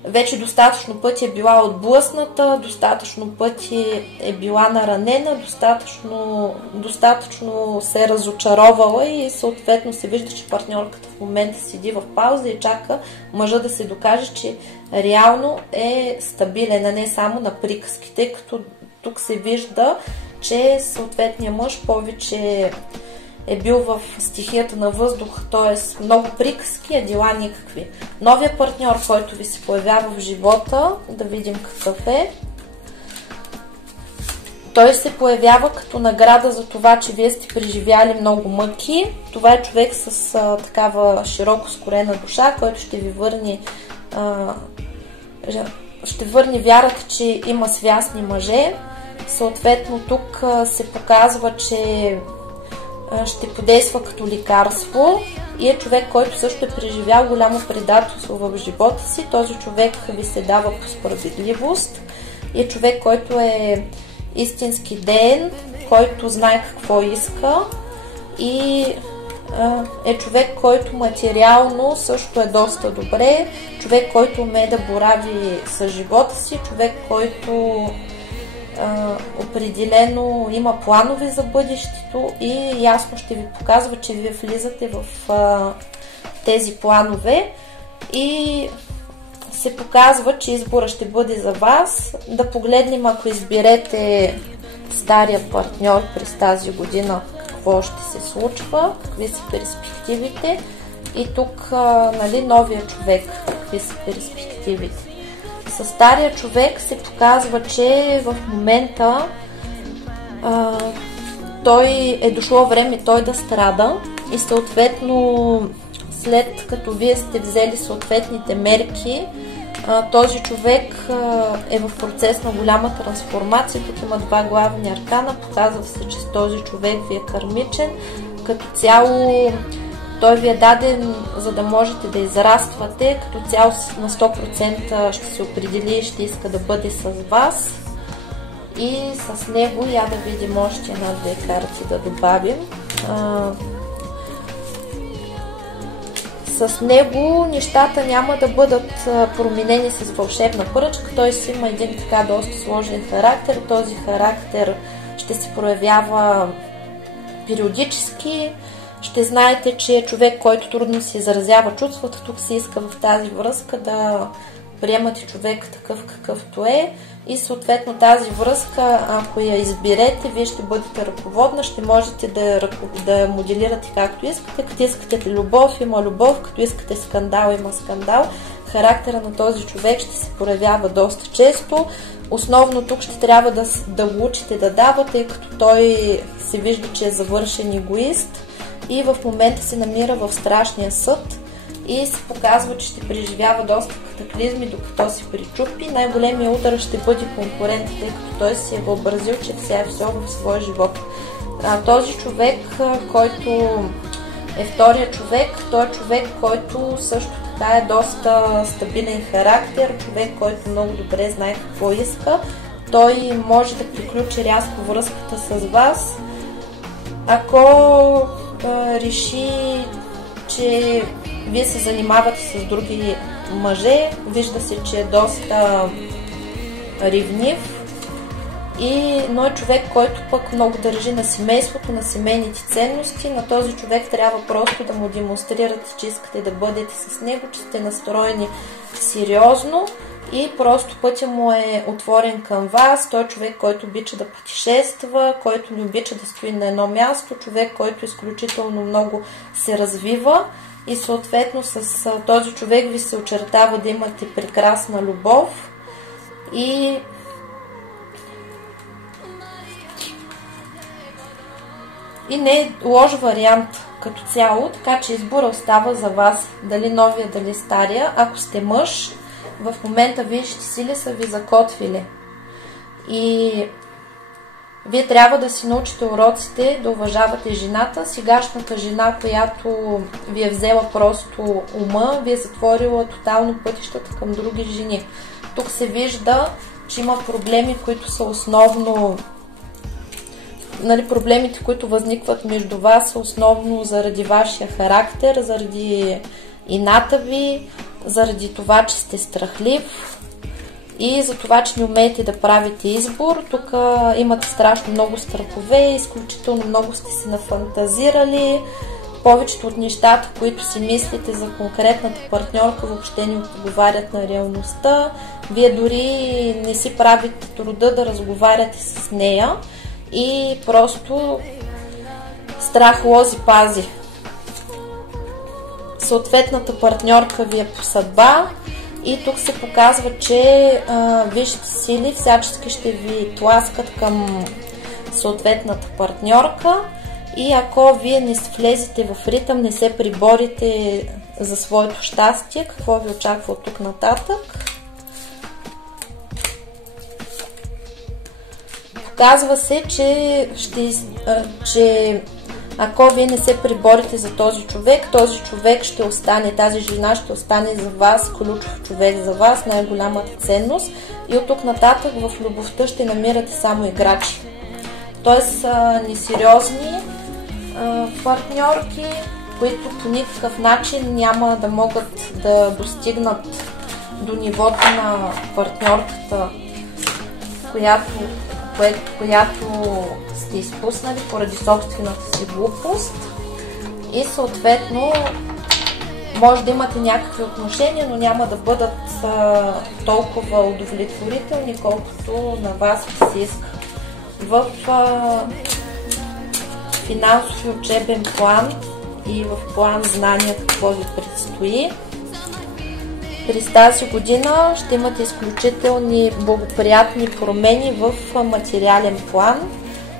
вече достатъчно пъти е била отблъсната, достатъчно пъти е била наранена, достатъчно се е разочаровала и съответно се вижда, че партньорката в момента седи в пауза и чака мъжа да се докаже, че реално е стабилен, а не само на приказки, тъй като тук се вижда, че съответният мъж повече е бил в стихията на въздух, т.е. много приказки, а дела никакви. Новия партньор, който ви се появява в живота, да видим какъв е. Той се появява като награда за това, че вие сте преживяли много мъки. Това е човек с такава широко скорена душа, който ще ви върне вярата, че има свясни мъже. Съответно тук се показва, че ще подейства като лекарство и е човек, който също е преживял голямо предателство в живота си. Този човек ви се дава по справедливост и е човек, който е истински ден, който знае какво иска и е човек, който материално също е доста добре, човек, който умее да борави с живота си, човек, който определено има планове за бъдещето и ясно ще ви показва, че вие влизате в тези планове и се показва, че избора ще бъде за вас. Да погледнем, ако изберете стария партньор през тази година, какво ще се случва, какви са перспективите. И тук, нали, новия човек, какви са перспективите. Със стария човек се показва, че в момента той е дошло време той да страда и съответно след като вие сте взели съответните мерки, този човек е в процес на голяма трансформация. Тук има два главни аркана. Показва се, че този човек ви е кармичен. Като цяло той ви е даден, за да можете да израствате. Като цяло на 100% ще се определи и ще иска да бъде с вас. И с него, я да видим още една-две карти да добавим. С него нещата няма да бъдат променени с вълшебна пръчка. Той си има един така доста сложен характер. Този характер ще се проявява периодически. Ще знаете, че е човек, който трудно се изразява чувствата. Тук се иска в тази връзка да приемате човек такъв какъвто е. И съответно тази връзка, ако я изберете, вие ще бъдете ръководна, ще можете да моделирате както искате. Като искате любов, има любов, като искате скандал, има скандал. Характера на този човек ще се проявява доста често. Основно тук ще трябва да го учите да дава, тъй като той се вижда, че е завършен егоист и в момента се намира в страшния съд. И се показва, че ще преживява доста катаклизми, докато се причупи. Най-големият удар ще бъде конкурент, тъй като той си е въобразил, че вся е все в своя живот. Този човек, който е втория човек, той е човек, който също така е доста стабилен характер, човек, който много добре знае какво иска. Той може да приключи рязко връзката с вас, ако реши, че вие се занимавате с други мъже, вижда се, че е доста ревнив, но е човек, който пък много държи на семейството, на семейните ценности. На този човек трябва просто да му демонстрирате, че искате да бъдете с него, че сте настроени сериозно и просто пътя му е отворен към вас. Той е човек, който обича да пътешества, който не обича да стои на едно място, човек, който изключително много се развива. И съответно с този човек ви се очертава да имате прекрасна любов и не е лош вариант като цяло, така че избора остава за вас, дали новия, дали стария. Ако сте мъж, в момента висшите сили са ви закотвили и вие трябва да си научите уроците, да уважавате жената. Сегашната жена, която ви е взела просто ума, ви е затворила тотално пътищата към други жени. Тук се вижда, че има проблеми, които са основно... Нали, проблемите, които възникват между вас, са основно заради вашия характер, заради ината ви, заради това, че сте страхлив и за това, че не умеете да правите избор. Тук имате страшно много страхове, изключително много сте се нафантазирали. Повечето от нещата, които си мислите за конкретната партньорка, въобще не отговарят на реалността. Вие дори не си правите труда да разговаряте с нея и просто страх лози пази. Съответната партньорка ви е по съдба и тук се показва, че висшите сили всячески ще ви тласкат към съответната партньорка и ако вие не влезете в ритъм, не се приборите за своето щастие, какво ви очаква от тук нататък. Показва се, че ако вие не се приборите за този човек ще остане, тази жена ще остане за вас, ключов човек за вас, най-голямата ценност и от тук нататък в любовта ще намирате само играчи. Тоест несериозни партньорки, които по никакъв начин няма да могат да достигнат до нивото на партньорката, която сте изпуснали поради собствената си глупост и съответно може да имате някакви отношения, но няма да бъдат толкова удовлетворителни, колкото на вас ви се иска. В финансови учебен план и в план знания какво ви предстои. През тази година ще имате изключителни благоприятни промени в материален план.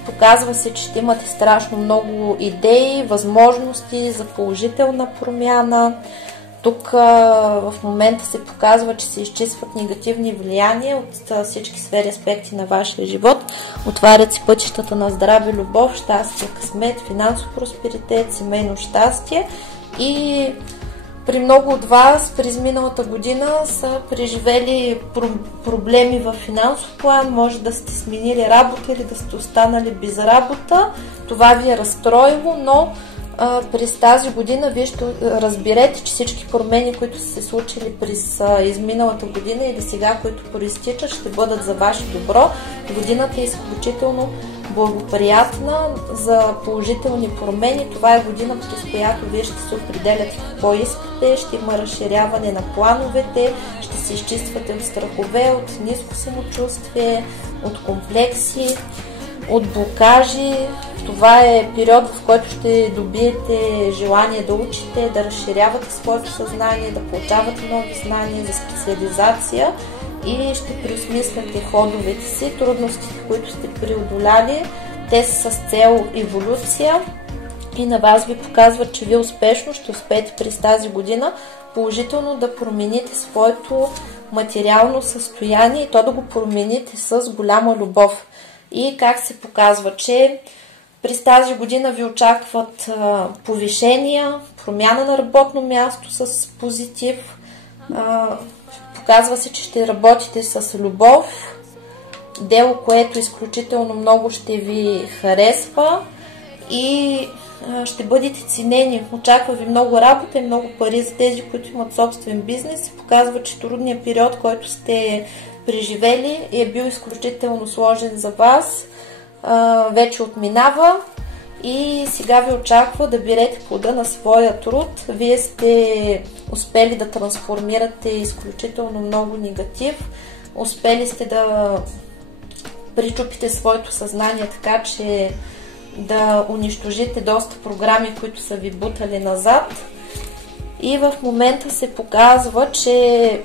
Показва се, че ще имате страшно много идеи, възможности за положителна промяна. Тук в момента се показва, че се изчистват негативни влияния от всички сфери аспекти на вашия живот. Отварят се пътищата на здраве, любов, щастие, късмет, финансов просперитет, семейно щастие. И при много от вас през миналата година са преживели проблеми в финансов план, може да сте сменили работа или да сте останали без работа. Това ви е разстроило, но през тази година вие ще разберете, че всички промени, които са се случили през изминалата година или сега, които проистичат, ще бъдат за ваше добро. Годината е изключително благоприятна за положителни промени. Това е година, през която вие ще се определяте какво искате, ще има разширяване на плановете, ще се изчиствате от страхове, от ниско самочувствие, от комплекси, от блокажи. Това е период, в който ще добиете желание да учите, да разширявате своето съзнание, да получавате нови знания за специализация и ще преосмисляте ходовете си, трудностите, които сте преодоляли. Те са с цел еволюция и на вас ви показват, че вие успешно ще успеете през тази година положително да промените своето материално състояние и то да го промените с голяма любов. И как се показва, че през тази година ви очакват повишения, промяна на работно място с позитив. Показва се, че ще работите с любов, дело, което изключително много ще ви харесва и ще бъдете ценени. Очаква ви много работа и много пари за тези, които имат собствен бизнес. Показва, че трудният период, който сте преживели е бил изключително сложен за вас, вече отминава и сега ви очаква да берете плода на своя труд. Вие сте успели да трансформирате изключително много негатив, успели сте да причупите своето съзнание така, че да унищожите доста програми, които са ви бутали назад. И в момента се показва, че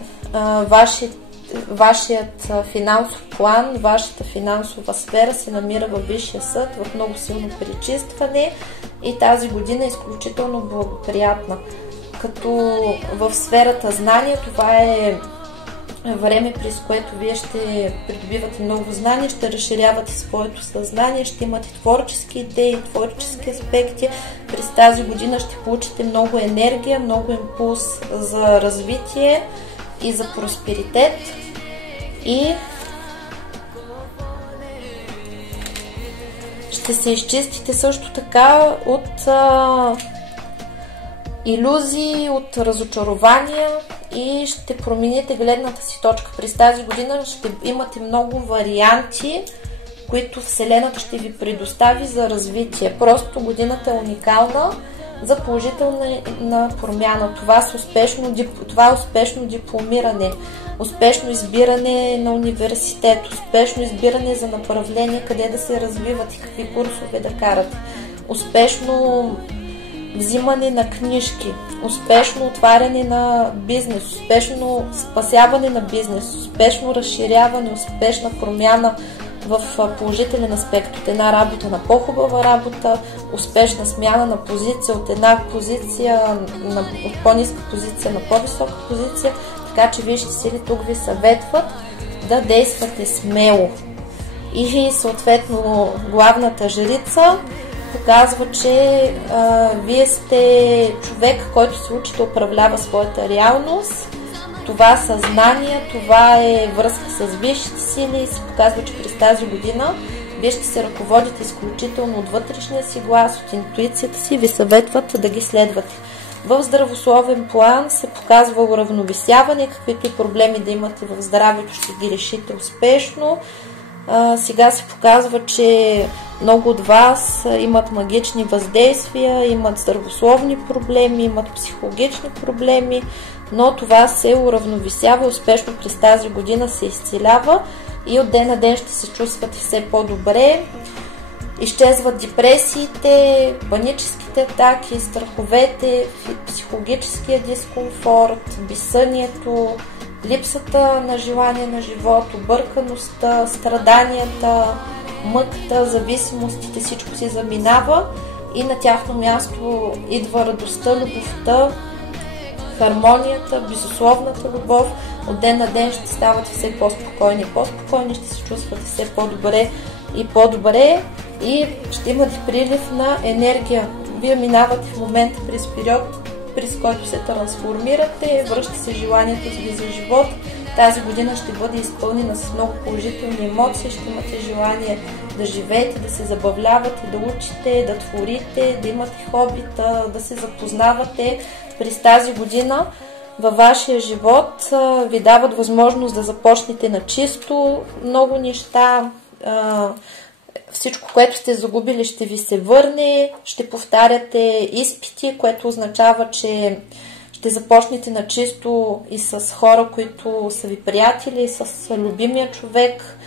вашият финансов план, вашата финансова сфера се намира във Висшия съд, в много силно пречистване и тази година е изключително благоприятна. Като в сферата знания, това е време, през което вие ще придобивате много знания, ще разширявате своето съзнание, ще имате творчески идеи, творчески аспекти. През тази година ще получите много енергия, много импулс за развитие и за просперитет. И ще се изчистите също така от илюзии, от разочарования и ще промените гледната си точка. През тази година ще имате много варианти, които Вселената ще ви предостави за развитие. Просто годината е уникална за положителна промяна. Това е успешно дипломиране, успешно избиране на университет, успешно избиране за направление, къде да се развиват и какви курсове да карат, успешно взимане на книжки, успешно отваряне на бизнес, успешно спасяване на бизнес, успешно разширяване, успешна промяна в положителен аспект от една работа на по-хубава работа, успешна смяна на позиция от една позиция, от по-ниска позиция на по-висока позиция, така че висшите сили тук ви съветват да действате смело. И съответно главната жрица показва, че вие сте човек, който се учи да управлява своята реалност. Това съзнание, това е връзка с висшите сили и се показва, че през тази година вие ще се ръководите изключително от вътрешния си глас, от интуицията си, ви съветват да ги следвате. В здравословен план се показва уравновесяване, каквито и проблеми да имате в здравето, ще ги решите успешно. Сега се показва, че много от вас имат магични въздействия, имат здравословни проблеми, имат психологични проблеми, но това се уравновесява успешно през тази година, се изцелява и от ден на ден ще се чувствате все по-добре. Изчезват депресиите, паническите атаки, страховете, психологическия дискомфорт, безсънието, липсата на желание на живот, объркаността, страданията, мъката, зависимостите, всичко си заминава и на тяхно място идва радостта, любовта, хармонията, безусловната любов. От ден на ден ще ставате все по-спокойни, ще се чувствате все по-добре и по-добре и ще имате прилив на енергия. Вие минавате в момента през период, през който се трансформирате, връща се желанието ви за живот. Тази година ще бъде изпълнена с много положителни емоции, ще имате желание да живеете, да се забавлявате, да учите, да творите, да имате хобита, да се запознавате. През тази година във вашия живот ви дават възможност да започнете на чисто много неща. Всичко, което сте загубили, ще ви се върне, ще повтаряте изпити, което означава, че ще започнете на чисто и с хора, които са ви приятели, с любимия човек.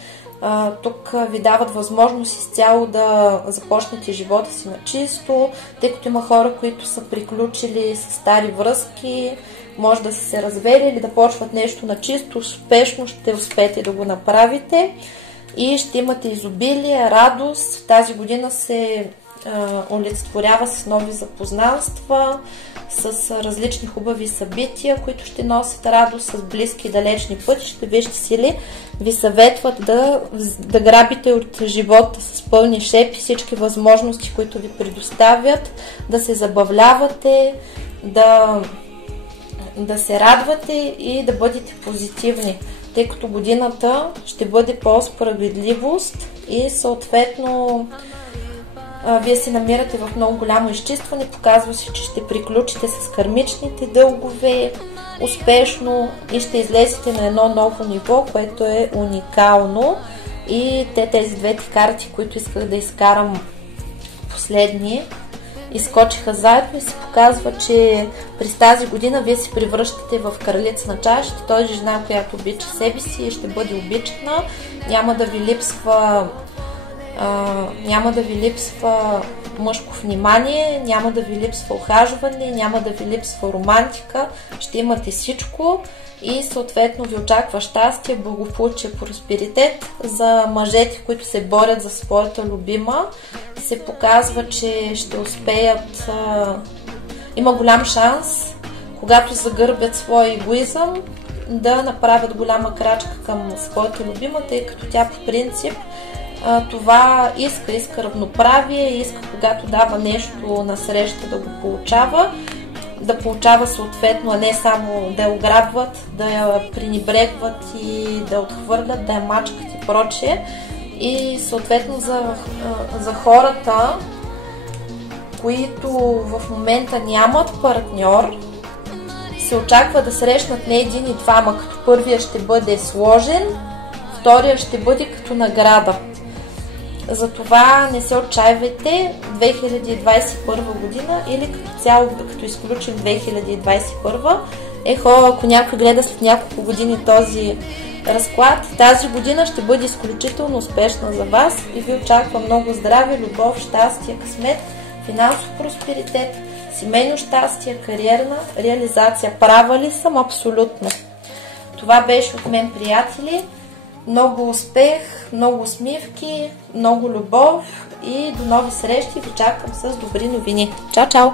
Тук ви дават възможност изцяло да започнете живота си на чисто, тъй като има хора, които са приключили с стари връзки, може да са се развели или да почват нещо на чисто, успешно ще успеете да го направите. И ще имате изобилие, радост. Тази година се олицетворява с нови запознанства, с различни хубави събития, които ще носят радост, с близки и далечни пътища. Вижте сили ви съветват да грабите от живота с пълни шепи всички възможности, които ви предоставят, да се забавлявате, да се радвате и да бъдете позитивни, тъй като годината ще бъде по справедливост и съответно вие се намирате в много голямо изчистване. Показва се, че ще приключите с кармичните дългове успешно и ще излезете на едно ново ниво, което е уникално. И тези двете карти, които исках да изкарам последни, изкочиха заедно и се показва, че през тази година вие се превръщате в кралица на чашите, т.е. жена, която обича себе си и ще бъде обичана, няма да ви липсва мъжко внимание, няма да ви липсва ухажване, няма да ви липсва романтика, ще имате всичко и съответно ви очаква щастие, благополучие, просперитет. За мъжете, които се борят за своята любима, се показва, че ще успеят, има голям шанс, когато загърбят своя егоизъм, да направят голяма крачка към своята любима, тъй като тя по принцип това иска равноправие, иска когато дава нещо на среща да го получава, да получава съответно, а не само да я ограбват, да я пренебрегват и да я отхвърлят, да я мачкат и прочее. И съответно за хората, които в момента нямат партньор, се очаква да срещнат не един и двама, като първия ще бъде сложен, втория ще бъде като награда. Затова не се отчаивайте 2021 година или като цяло, като изключим 2021. Ако някой гледа след няколко години този разклад, тази година ще бъде изключително успешна за вас и ви очаква много здраве, любов, щастие, късмет, финансов просперитет, семейно щастие, кариерна реализация. Права ли съм? Абсолютно. Това беше от мен, приятели. Много успех, много усмивки, много любов и до нови срещи. Ви чакам с добри новини. Чао, чао!